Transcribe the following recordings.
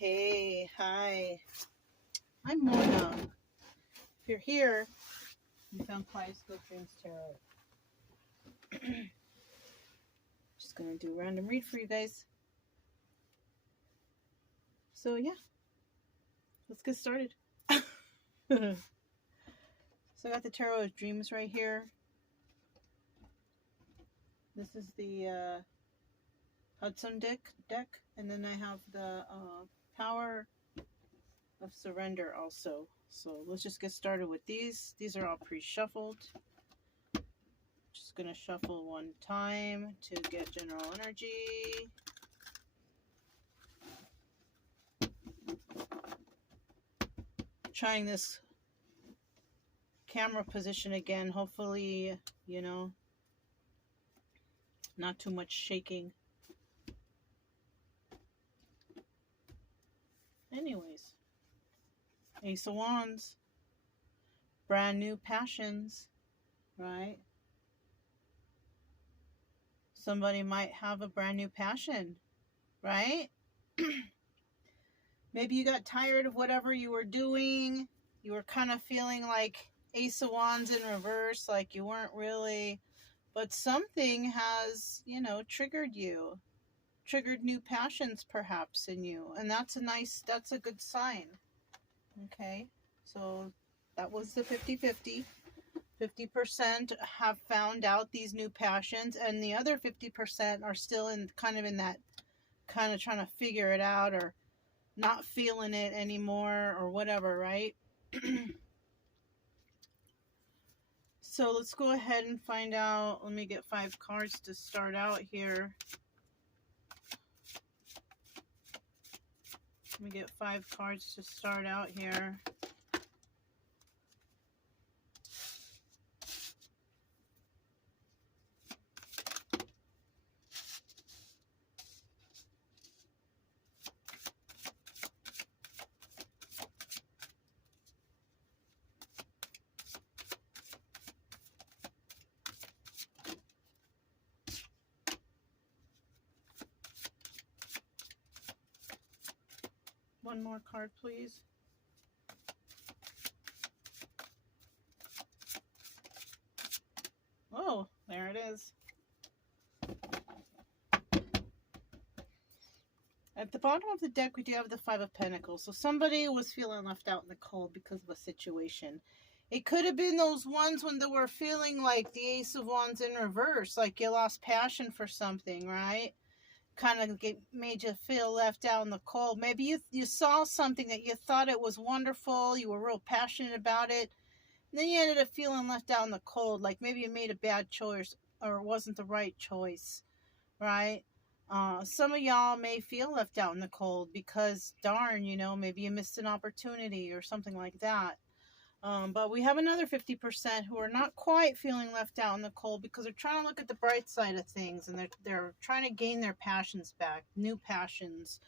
Hey, hi. I'm Mona. If you're here, you found Kaleidoscope Dreams Tarot. Just gonna do a random read for you guys. So yeah, let's get started. So I got the Tarot of Dreams right here. This is the Hudson deck, and then I have the Power of Surrender also. So let's just get started with these. These are all pre-shuffled. Just gonna shuffle one time to get general energy. Trying this camera position again. Hopefully, not too much shaking. Anyways, Ace of Wands, brand new passions, right? Somebody might have a brand new passion, right? Maybe you got tired of whatever you were doing. You were kind of feeling like Ace of Wands in reverse, like you weren't really, but something has, triggered you. Triggered new passions perhaps in you, and that's a good sign. Okay, so that was the 50-50. 50% have found out these new passions, and the other 50% are still in that kind of trying to figure it out, or not feeling it anymore, or whatever, right? So let's go ahead and find out. Let me get 5 cards to start out here. Let me get 5 cards to start out here. One more card, please. Oh, there it is. At the bottom of the deck, we do have the 5 of Pentacles. So somebody was feeling left out in the cold because of a situation. It could have been those ones when they were feeling like the Ace of Wands in reverse, like you lost passion for something, right? Kind of made you feel left out in the cold. Maybe you saw something that you thought it was wonderful, you were real passionate about it, and then you ended up feeling left out in the cold, like maybe you made a bad choice or it wasn't the right choice, right? Some of y'all may feel left out in the cold because, darn, maybe you missed an opportunity or something like that. But we have another 50% who are not quite feeling left out in the cold because they're trying to look at the bright side of things, and they're trying to gain their passions back, new passions,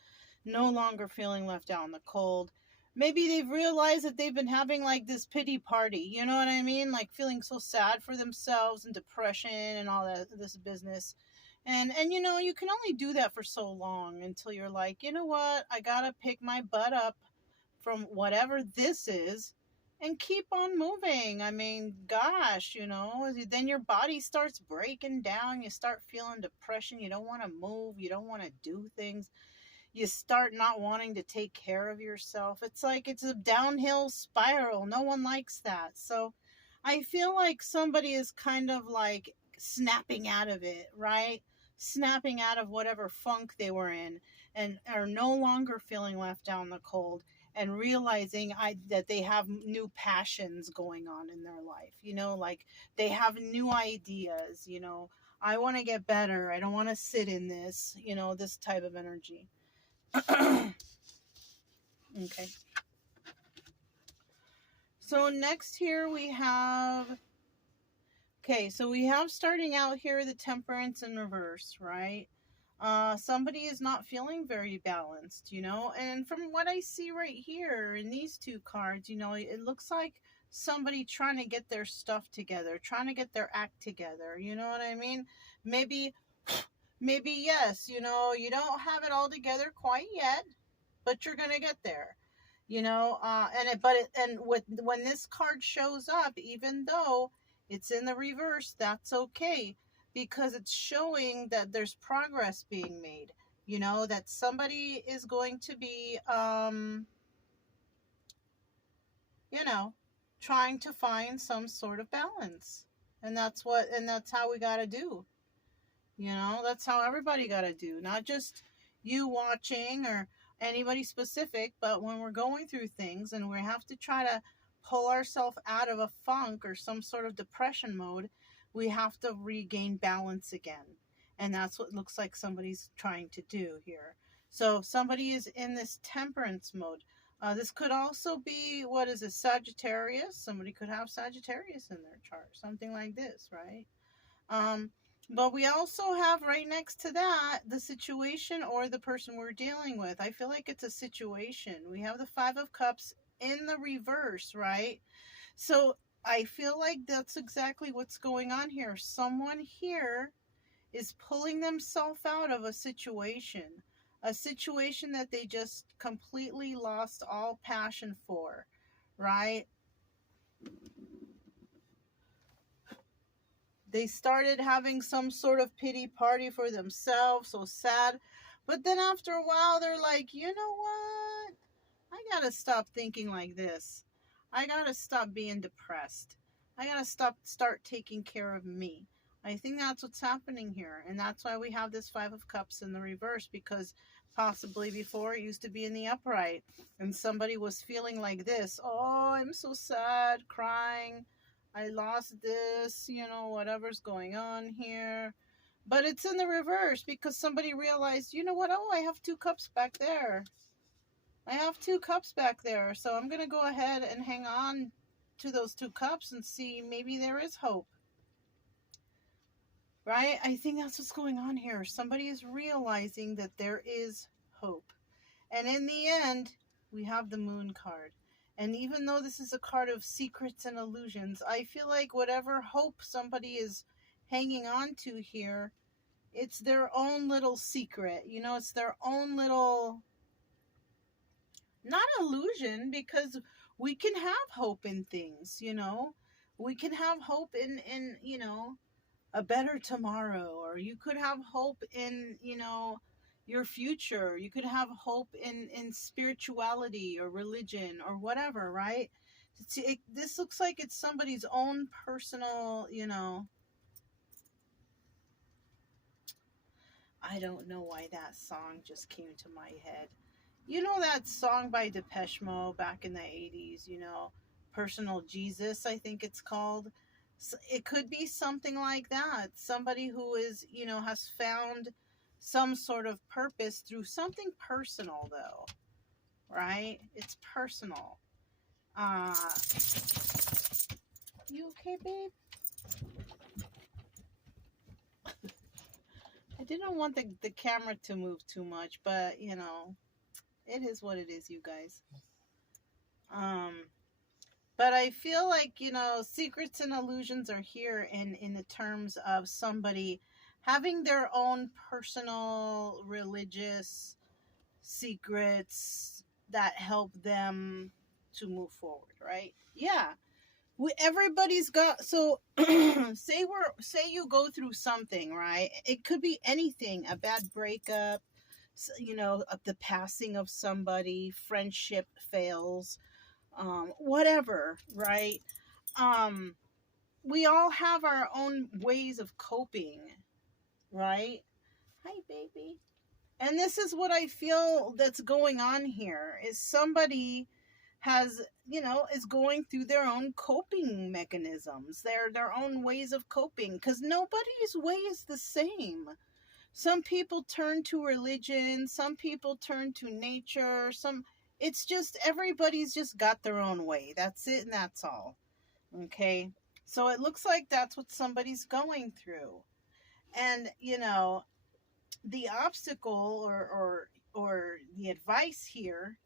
no longer feeling left out in the cold. Maybe they've realized that they've been having like this pity party, you know what I mean? Like feeling so sad for themselves and depression and all that, this business. And you can only do that for so long until you're like, you know what? I gotta pick my butt up from whatever this is and keep on moving. I mean, gosh, then your body starts breaking down. You start feeling depression. You don't want to move. You don't want to do things. You start not wanting to take care of yourself. It's like it's a downhill spiral. No one likes that. So I feel like somebody is kind of like snapping out of it, right? Snapping out of whatever funk they were in and are no longer feeling left out in the cold, and realizing that they have new passions going on in their life, like they have new ideas, I want to get better. I don't want to sit in this, this type of energy. Okay. So next here we have, so we have starting out here the Temperance in reverse, right? Somebody is not feeling very balanced, and from what I see right here in these 2 cards, it looks like somebody trying to get their stuff together, trying to get their act together, you know what I mean? Maybe yes, you don't have it all together quite yet, but you're gonna get there. When this card shows up, even though it's in the reverse, that's okay, because it's showing that there's progress being made. That somebody is going to be, trying to find some sort of balance. And that's how we got to do. That's how everybody got to do. Not just you watching or anybody specific, but when we're going through things and we have to try to pull ourselves out of a funk or some sort of depression mode, we have to regain balance again. And that's what looks like somebody's trying to do here. So somebody is in this temperance mode. This could also be, what is it, Sagittarius? Somebody could have Sagittarius in their chart. Something like this, right? But we also have right next to that the situation or the person we're dealing with. I feel like it's a situation. We have the Five of Cups in the reverse, right? So I feel like that's exactly what's going on here. Someone here is pulling themselves out of a situation that they just completely lost all passion for, right? They started having some sort of pity party for themselves, so sad. But then after a while, they're like, you know what? I gotta stop thinking like this. I gotta stop being depressed. I gotta start taking care of me. I think that's what's happening here. And that's why we have this Five of Cups in the reverse, because possibly before it used to be in the upright. And somebody was feeling like this. Oh, I'm so sad, crying. I lost this, whatever's going on here. But it's in the reverse because somebody realized, you know what? Oh, I have 2 cups back there. I have 2 cups back there. So I'm going to go ahead and hang on to those 2 cups and see maybe there is hope. Right? I think that's what's going on here. Somebody is realizing that there is hope. And in the end, we have the Moon card. And even though this is a card of secrets and illusions, I feel like whatever hope somebody is hanging on to here, it's their own little secret. It's their own little, not illusion, because we can have hope in things, We can have hope in a better tomorrow, or you could have hope in, your future. You could have hope in spirituality or religion or whatever, right? This looks like it's somebody's own personal, I don't know why that song just came to my head. That song by Depeche Mode back in the 80s, Personal Jesus, I think it's called. It could be something like that. Somebody who is, has found some sort of purpose through something personal, though, right? It's personal. You okay, babe? I didn't want the camera to move too much, but, it is what it is, you guys. But I feel like, secrets and illusions are here in the terms of somebody having their own personal religious secrets that help them to move forward, right? Yeah. Everybody's got, so say you go through something, right? It could be anything, a bad breakup, the passing of somebody, friendship fails, whatever, right? We all have our own ways of coping, right? Hi, baby. And this is what I feel that's going on here, is somebody has, is going through their own coping mechanisms, their own ways of coping, because nobody's way is the same. Some people turn to religion, some people turn to nature, it's just, everybody's just got their own way. That's it, and that's all. Okay? So it looks like that's what somebody's going through. And, the obstacle or the advice here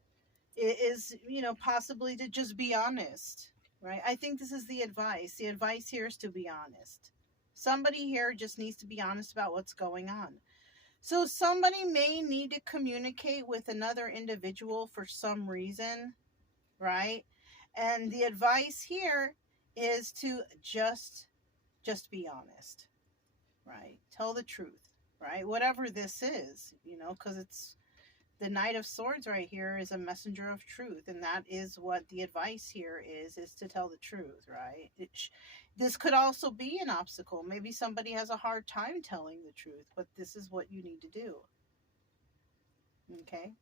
is, possibly to just be honest, right? I think this is the advice. The advice here is to be honest. Somebody here just needs to be honest about what's going on. So somebody may need to communicate with another individual for some reason, right? And the advice here is to just be honest, right? Tell the truth, right? Whatever this is, because it's the Knight of Swords right here is a messenger of truth, and that is what the advice here is to tell the truth, right? This could also be an obstacle. Maybe somebody has a hard time telling the truth, but this is what you need to do. Okay?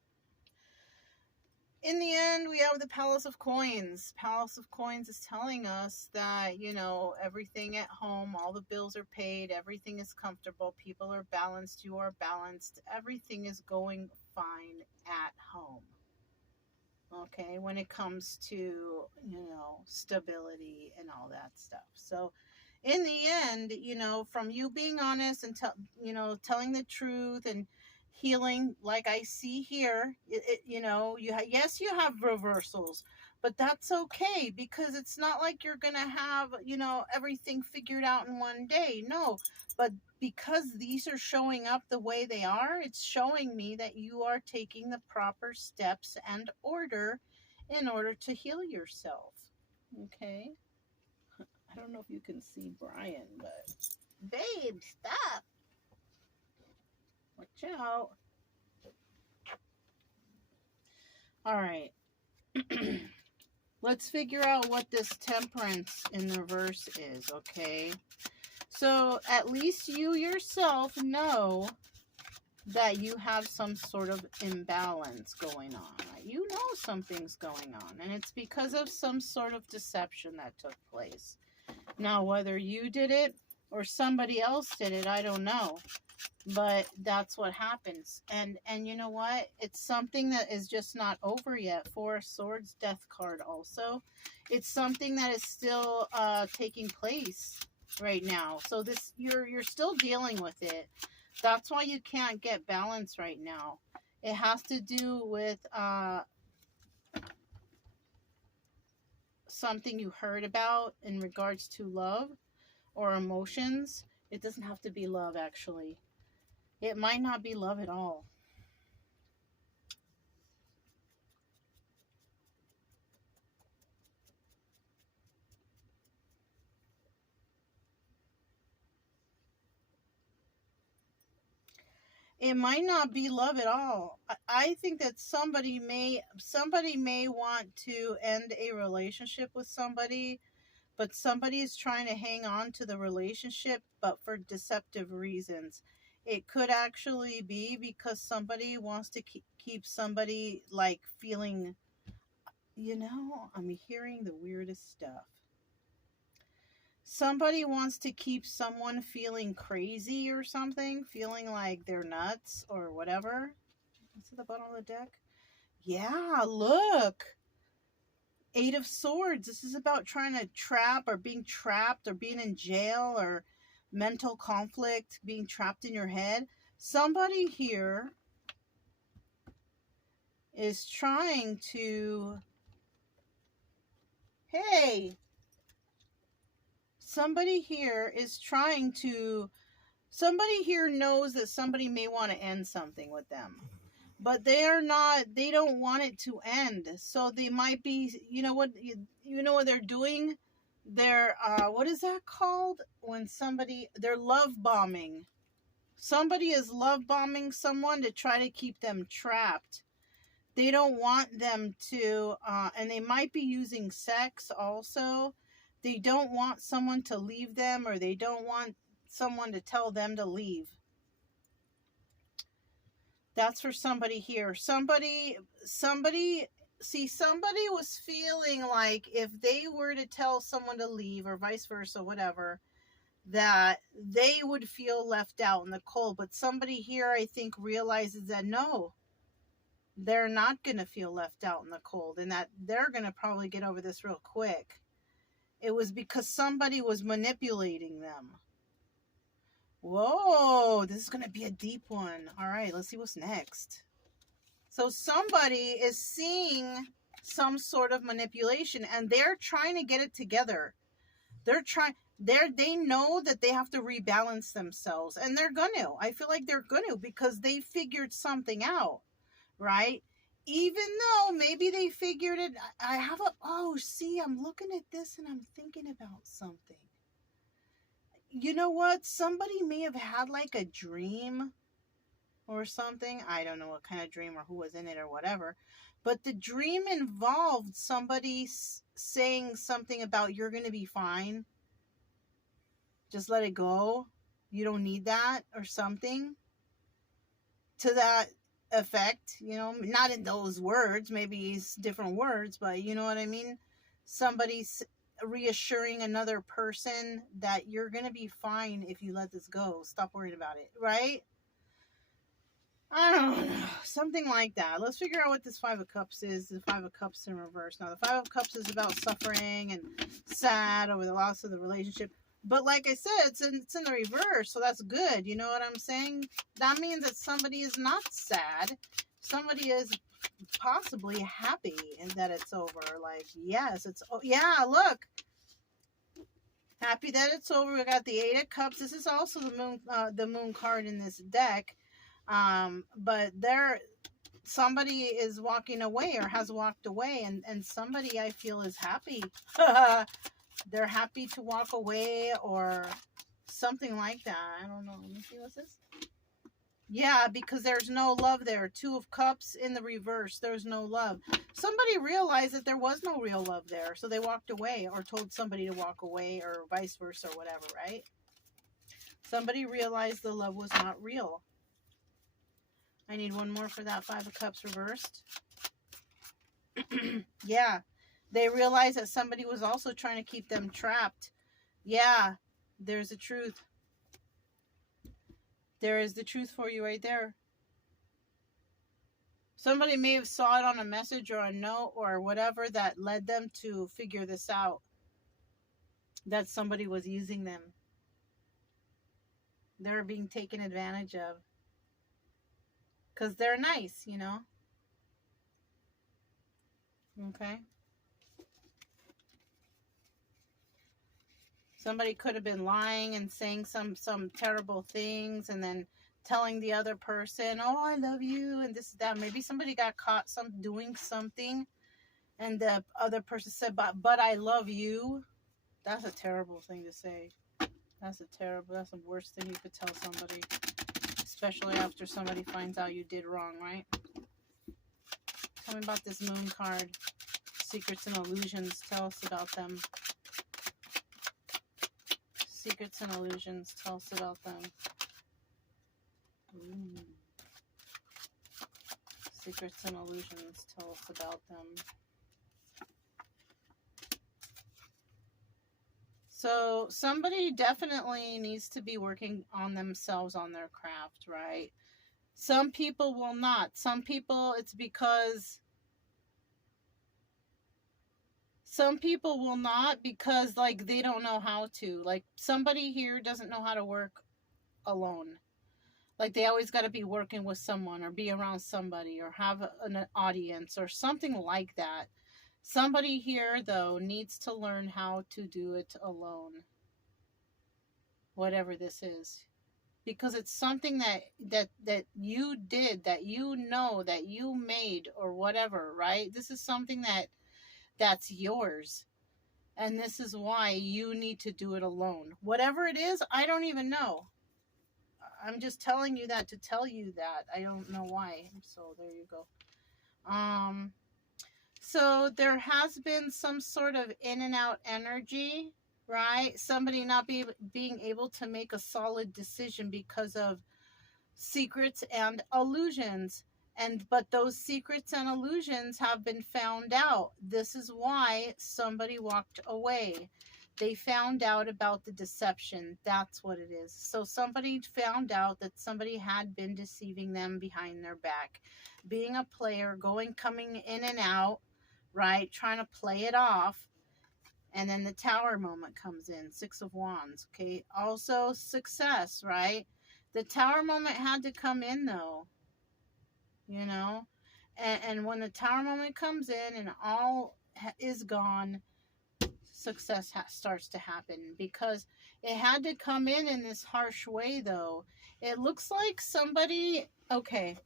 In the end, we have the Palace of Coins. Palace of Coins is telling us that, everything at home, all the bills are paid, everything is comfortable, people are balanced, you are balanced, everything is going fine at home. Okay, when it comes to, stability and all that stuff. So, in the end, from you being honest and, telling the truth and healing, like I see here, yes, you have reversals, but that's okay, because it's not like you're going to have, everything figured out in one day. No, but because these are showing up the way they are, it's showing me that you are taking the proper steps and order in order to heal yourself. Okay? I don't know if you can see Brian, but babe, stop. Watch out. All right. Let's figure out what this Temperance in the reverse is, okay? So at least you yourself know that you have some sort of imbalance going on. You know something's going on, and it's because of some sort of deception that took place. Now, whether you did it or somebody else did it, I don't know. But that's what happens. And you know what? It's something that is just not over yet. Four of Swords, Death card also. It's something that is still taking place right now. So this you're still dealing with it. That's why you can't get balance right now. It has to do with something you heard about in regards to love or emotions. It doesn't have to be love, actually. It might not be love at all. It might not be love at all. I think that somebody may want to end a relationship with somebody, but somebody is trying to hang on to the relationship, but for deceptive reasons. It could actually be because somebody wants to keep somebody like feeling, I'm hearing the weirdest stuff. Somebody wants to keep someone feeling crazy or something, feeling like they're nuts or whatever. What's at the bottom of the deck? Yeah, look. 8 of Swords. This is about trying to trap or being trapped or being in jail or mental conflict, being trapped in your head. Somebody here is trying to... Hey! Somebody here knows that somebody may want to end something with them, but they don't want it to end. So they might be, you know what they're doing? They're, what is that called? When they're love bombing. Somebody is love bombing someone to try to keep them trapped. They don't want them to, and they might be using sex also. They don't want someone to leave them, or they don't want someone to tell them to leave. That's for somebody here. Somebody was feeling like if they were to tell someone to leave, or vice versa, whatever, that they would feel left out in the cold. But somebody here, I think, realizes that no, they're not going to feel left out in the cold, and that they're going to probably get over this real quick. It was because somebody was manipulating them. Whoa, this is going to be a deep one. All right, let's see what's next. So somebody is seeing some sort of manipulation, and they're trying to get it together. They know that they have to rebalance themselves, and they're gonna. I feel like they're gonna, because they figured something out, right? Even though maybe they figured it. I have a, oh, see, I'm looking at this and I'm thinking about something. You know what? Somebody may have had like a dream or something. I don't know what kind of dream or who was in it or whatever. But the dream involved somebody saying something about, you're going to be fine. Just let it go. You don't need that, or something to that effect. You know, not in those words. Maybe it's different words, but you know what I mean? Somebody's reassuring another person that you're going to be fine if you let this go. Stop worrying about it, right? I don't know. Something like that. Let's figure out what this Five of Cups is. The Five of Cups in reverse. Now, the Five of Cups is about suffering and sad over the loss of the relationship. But like I said, it's in the reverse, so that's good. You know what I'm saying? That means that somebody is not sad. Somebody is possibly happy and that it's over. Like, yes, it's, oh, yeah, look. Happy that it's over. We got the Eight of Cups. This is also the moon card in this deck. But somebody is walking away or has walked away, and somebody, I feel, is happy. They're happy to walk away or something like that. I don't know. Let me see, what's this? Yeah, because there's no love there. Two of Cups in the reverse. There's no love. Somebody realized that there was no real love there, so they walked away, or told somebody to walk away, or vice versa, or whatever, right? Somebody realized the love was not real. I need one more for that Five of Cups reversed. Yeah. They realized that somebody was also trying to keep them trapped. Yeah. There's the truth. There is the truth for you right there. Somebody may have saw it on a message or a note or whatever that led them to figure this out. That somebody was using them. They're being taken advantage of. Because they're nice, you know. Okay. Somebody could have been lying and saying some terrible things, and then telling the other person, oh, I love you, and this, that. Maybe somebody got caught doing something, and the other person said, but I love you. That's a terrible thing to say. That's the worst thing you could tell somebody. Especially after somebody finds out you did wrong, right? Tell me about this moon card. Secrets and illusions. Tell us about them. Secrets and illusions. Tell us about them. Ooh. Secrets and illusions. Tell us about them. So somebody definitely needs to be working on themselves, on their craft, right? Some people will not. Some people, it's because... Some people will not because, like, they don't know how to. Like, somebody here doesn't know how to work alone. Like, they always got to be working with someone or be around somebody or have an audience or something like that. Somebody here, though, needs to learn how to do it alone. Whatever this is. Because it's something that you did, that you know, that you made or whatever, right? This is something that's yours. And this is why you need to do it alone. Whatever it is, I don't even know. I'm just telling you that to tell you that. I don't know why. So there you go. So there has been some sort of in and out energy, right? Somebody not being able to make a solid decision because of secrets and illusions. But those secrets and illusions have been found out. This is why somebody walked away. They found out about the deception. That's what it is. So somebody found out that somebody had been deceiving them behind their back. Being a player, coming in and out, right? Trying to play it off. And then the Tower moment comes in. Six of Wands, okay? Also success, right? The Tower moment had to come in, though. You know, and when the Tower moment comes in and all is gone, success starts to happen, because it had to come in this harsh way, though. It looks like somebody, okay,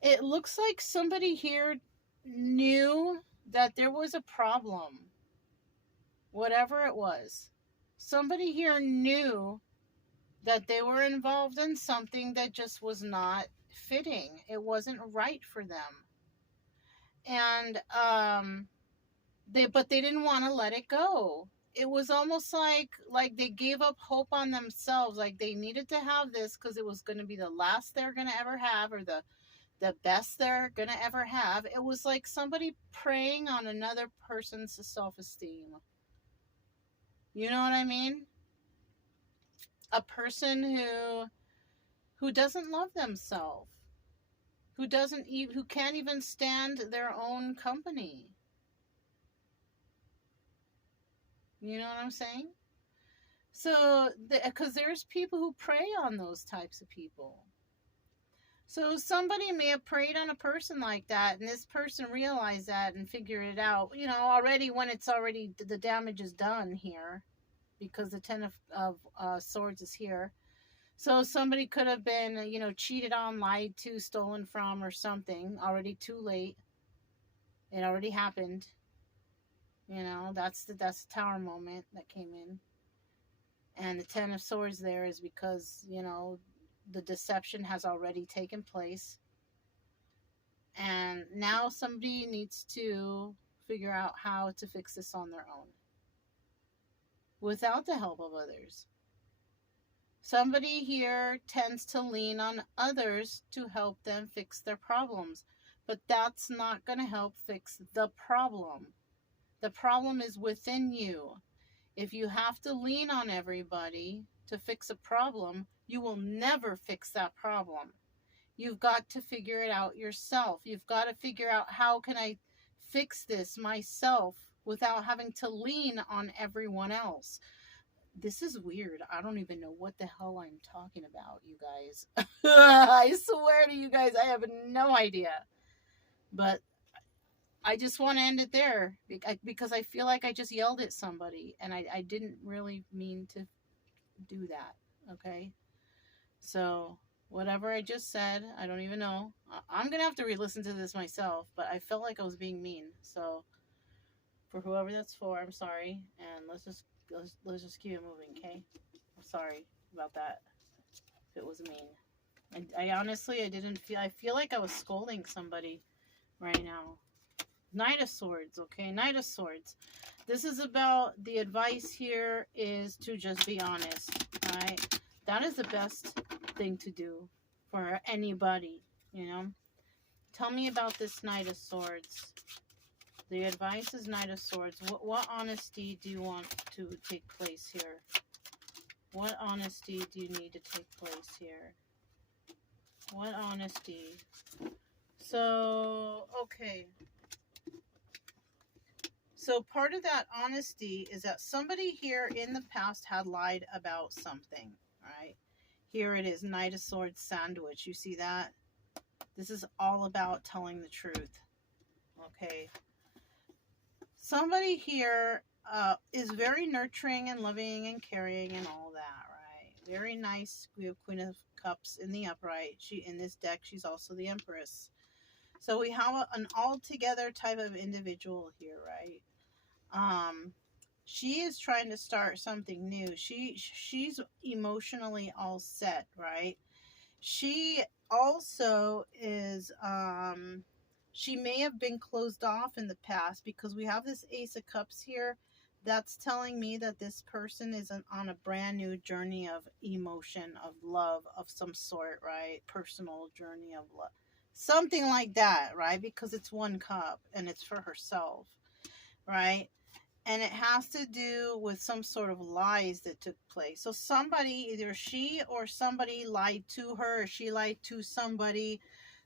it looks like somebody here knew that there was a problem, whatever it was. Somebody here knew that they were involved in something that just was not fitting. It wasn't right for them. And they didn't want to let it go. It was almost like they gave up hope on themselves, like they needed to have this because it was going to be the last they're going to ever have, or the best they're going to ever have. It was like somebody preying on another person's self-esteem. You know what I mean? A person who doesn't love themselves, who can't even stand their own company. You know what I'm saying? So, because there's people who prey on those types of people. So somebody may have preyed on a person like that, and this person realized that and figured it out, already when it's already, the damage is done here, because the Ten of Swords is here. So somebody could have been, cheated on, lied to, stolen from, or something, already too late. It already happened. That's the Tower moment that came in. And the Ten of Swords there is because, the deception has already taken place. And now somebody needs to figure out how to fix this on their own, without the help of others. Somebody here tends to lean on others to help them fix their problems. But that's not going to help fix the problem. The problem is within you. If you have to lean on everybody to fix a problem, you will never fix that problem. You've got to figure it out yourself. You've got to figure out, how can I fix this myself without having to lean on everyone else? This is weird. I don't even know what the hell I'm talking about, you guys. I swear to you guys, I have no idea. But I just want to end it there, because I feel like I just yelled at somebody, and I didn't really mean to do that, okay? So, whatever I just said, I don't even know. I'm going to have to re-listen to this myself, but I felt like I was being mean. So, for whoever that's for, I'm sorry, and let's just keep it moving, okay? I'm sorry about that, if it was mean. I honestly, I feel like I was scolding somebody right now. Knight of Swords, okay? Knight of Swords. This is about, the advice here is to just be honest, right? That is the best thing to do for anybody, Tell me about this Knight of Swords. The advice is Knight of Swords. What honesty do you want to take place here? What honesty do you need to take place here? What honesty? So, okay. So part of that honesty is that somebody here in the past had lied about something, right? Here it is, Knight of Swords sandwich. You see that? This is all about telling the truth, okay? Somebody here is very nurturing and loving and caring and all that, right? Very nice. We have Queen of Cups in the upright. In this deck, she's also the Empress. So we have an all-together type of individual here, right? She is trying to start something new. She's emotionally all set, right? She also is, she may have been closed off in the past, because we have this Ace of Cups here. That's telling me that this person is on a brand new journey of emotion, of love of some sort, right? Personal journey of love. Something like that, right? Because it's one cup and it's for herself, right? And it has to do with some sort of lies that took place. So somebody, either she or somebody lied to her, or she lied to somebody.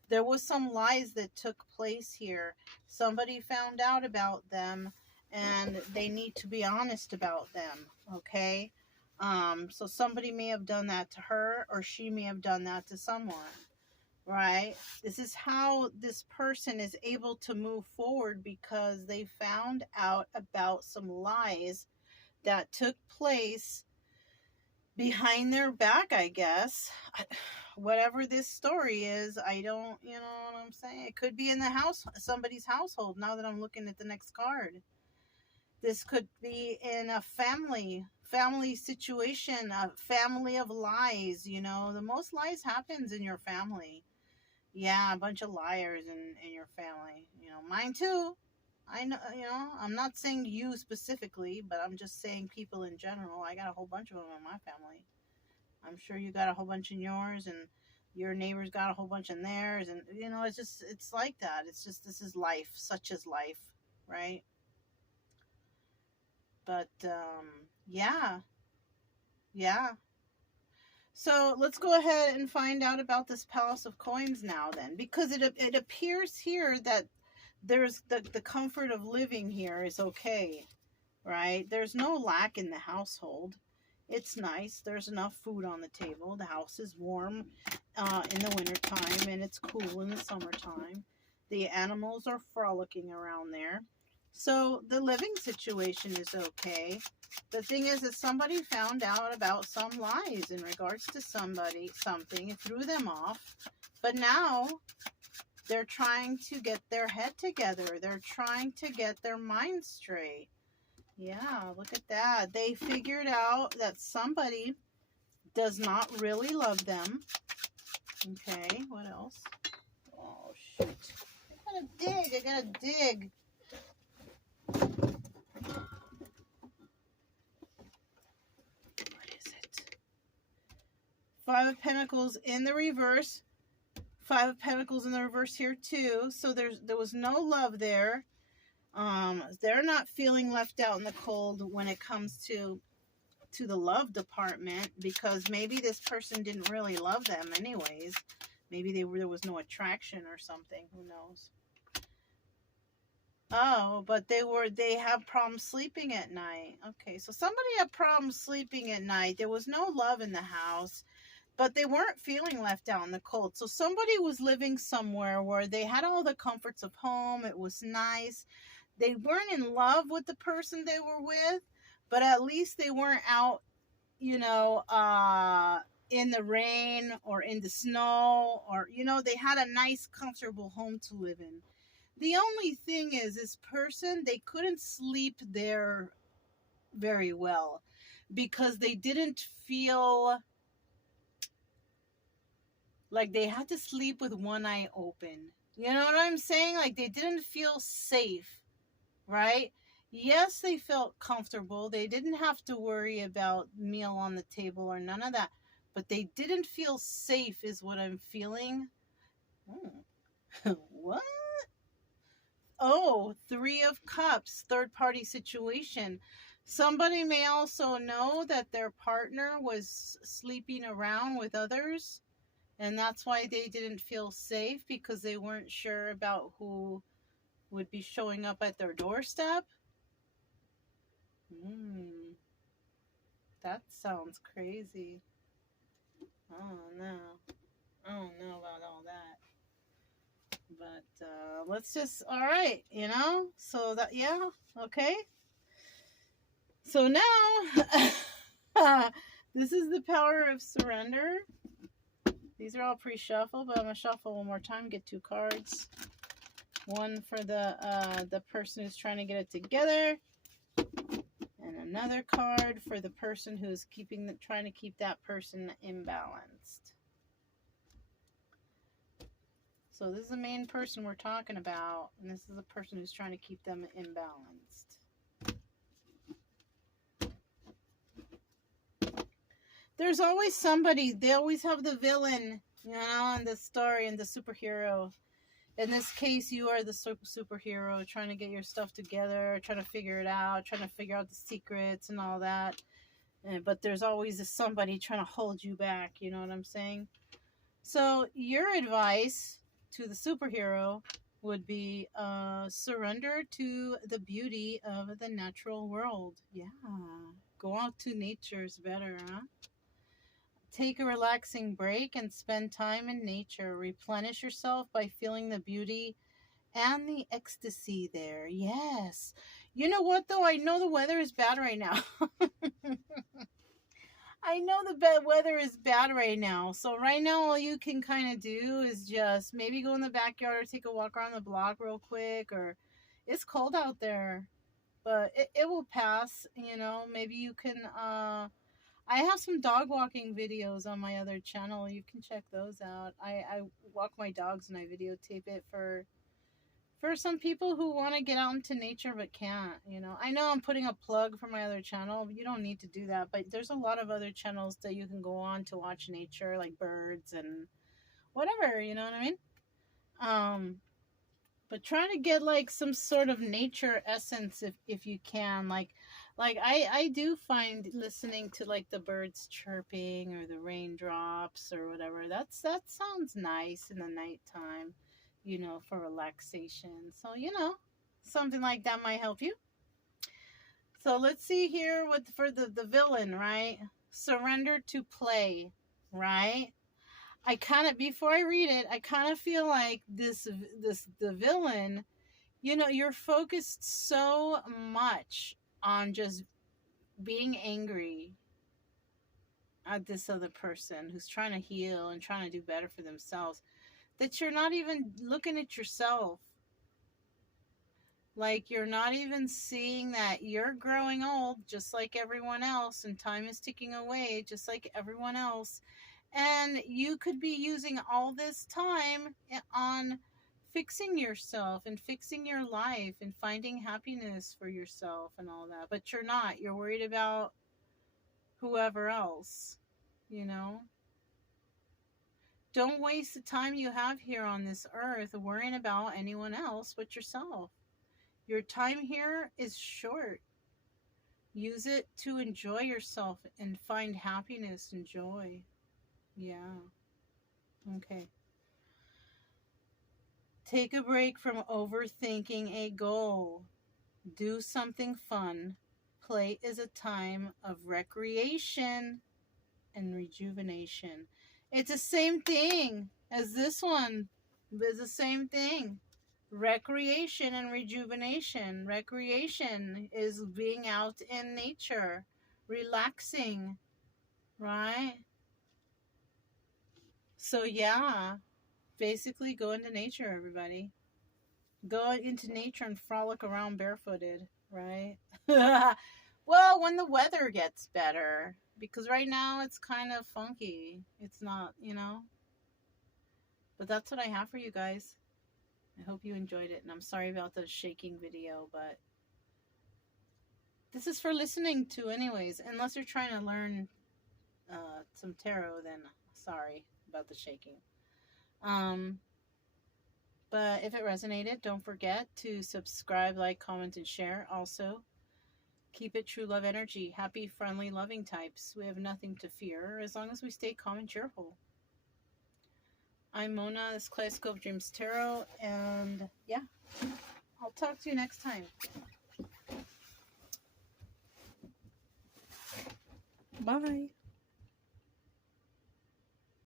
There was some lies that took place here. Somebody found out about them, and they need to be honest about them, okay? So somebody may have done that to her, or she may have done that to someone. right? This is how this person is able to move forward because they found out about some lies that took place behind their back, I guess. Whatever this story is, I don't, you know what I'm saying? It could be in the house, somebody's household, now that I'm looking at the next card. This could be in a family situation, a family of lies, you know. The most lies happens in your family. Yeah, a bunch of liars in your family. You know, mine too. I know, you know, I'm not saying you specifically, but I'm just saying people in general. I got a whole bunch of them in my family. I'm sure you got a whole bunch in yours, and your neighbors got a whole bunch in theirs, and you know, it's just, it's like that. It's just, this is life, such as life, right? But yeah, yeah. So let's go ahead and find out about this Palace of Coins now, then, because it appears here that there's the comfort of living here is okay, right? There's no lack in the household. It's nice. There's enough food on the table. The house is warm in the wintertime, and it's cool in the summertime. The animals are frolicking around there. So the living situation is okay. The thing is that somebody found out about some lies in regards to something, and threw them off. But now they're trying to get their head together. They're trying to get their mind straight. Yeah, look at that. They figured out that somebody does not really love them. Okay, what else? Oh, shoot. I gotta dig. What is it? Five of Pentacles in the reverse. Five of Pentacles in the reverse here too. So there was no love there. They're not feeling left out in the cold when it comes to the love department, because maybe this person didn't really love them anyways. Maybe there was no attraction or something. Who knows? Oh, but they have problems sleeping at night. Okay, so somebody had problems sleeping at night. There was no love in the house, but they weren't feeling left out in the cold. So somebody was living somewhere where they had all the comforts of home. It was nice. They weren't in love with the person they were with, but at least they weren't out, you know, in the rain or in the snow, or, you know, they had a nice, comfortable home to live in. The only thing is, this person, they couldn't sleep there very well because they didn't feel like, they had to sleep with one eye open. You know what I'm saying? Like, they didn't feel safe, right? Yes, they felt comfortable. They didn't have to worry about meal on the table or none of that. But they didn't feel safe is what I'm feeling. What? Oh, Three of Cups, third party situation. Somebody may also know that their partner was sleeping around with others, and that's why they didn't feel safe, because they weren't sure about who would be showing up at their doorstep. That sounds crazy. Oh no. I don't know about all that. But let's just, all right, you know? So that, yeah, okay. So now, this is the power of surrender. These are all pre-shuffled, but I'm going to shuffle one more time, get two cards. One for the person who's trying to get it together, and another card for the person who's trying to keep that person imbalanced. So this is the main person we're talking about, and this is the person who's trying to keep them imbalanced. There's always somebody, they always have the villain, you know, in the story, and the superhero. In this case, you are the superhero trying to get your stuff together, trying to figure it out, trying to figure out the secrets and all that. But there's always somebody trying to hold you back, you know what I'm saying? So your advice to the superhero would be surrender to the beauty of the natural world. Yeah. Go out to nature is better, huh? Take a relaxing break and spend time in nature. Replenish yourself by feeling the beauty and the ecstasy there. Yes. You know what, though? I know the weather is bad right now. I know the weather is bad right now. So right now, all you can kind of do is just maybe go in the backyard or take a walk around the block real quick. Or it's cold out there, but it will pass. You know, maybe you can. I have some dog walking videos on my other channel. You can check those out. I walk my dogs and I videotape it for some people who want to get out into nature but can't, you know. I know I'm putting a plug for my other channel, but you don't need to do that. But there's a lot of other channels that you can go on to watch nature, like birds and whatever, you know what I mean? But try to get like some sort of nature essence if you can. Like I do find listening to like the birds chirping or the raindrops or whatever, that sounds nice in the nighttime, you know, for relaxation. So, you know, something like that might help you. So let's see here what for the villain, right? Surrender to play, right? I kind of, before I read it, I kind of feel like the villain, you know, you're focused so much on just being angry at this other person who's trying to heal and trying to do better for themselves, that you're not even looking at yourself. Like, you're not even seeing that you're growing old just like everyone else, and time is ticking away just like everyone else. And you could be using all this time on fixing yourself and fixing your life and finding happiness for yourself and all that. But you're not. You're worried about whoever else, you know? Don't waste the time you have here on this earth worrying about anyone else but yourself. Your time here is short. Use it to enjoy yourself and find happiness and joy. Yeah. Okay. Take a break from overthinking a goal. Do something fun. Play is a time of recreation and rejuvenation. It's the same thing as this one. It's the same thing. Recreation and rejuvenation. Recreation is being out in nature, relaxing, right? So yeah, basically go into nature, everybody. Go into nature and frolic around barefooted, right? Well, when the weather gets better, because right now it's kind of funky. It's not, you know. But that's what I have for you guys. I hope you enjoyed it, and I'm sorry about the shaking video, but this is for listening to anyways. Unless you're trying to learn some tarot, then sorry about the shaking. But if it resonated, don't forget to subscribe, like, comment, and share. Also, keep it true love energy. Happy, friendly, loving types. We have nothing to fear as long as we stay calm and cheerful. I'm Mona. This is Kaleidoscope Dreams Tarot. And yeah, I'll talk to you next time. Bye.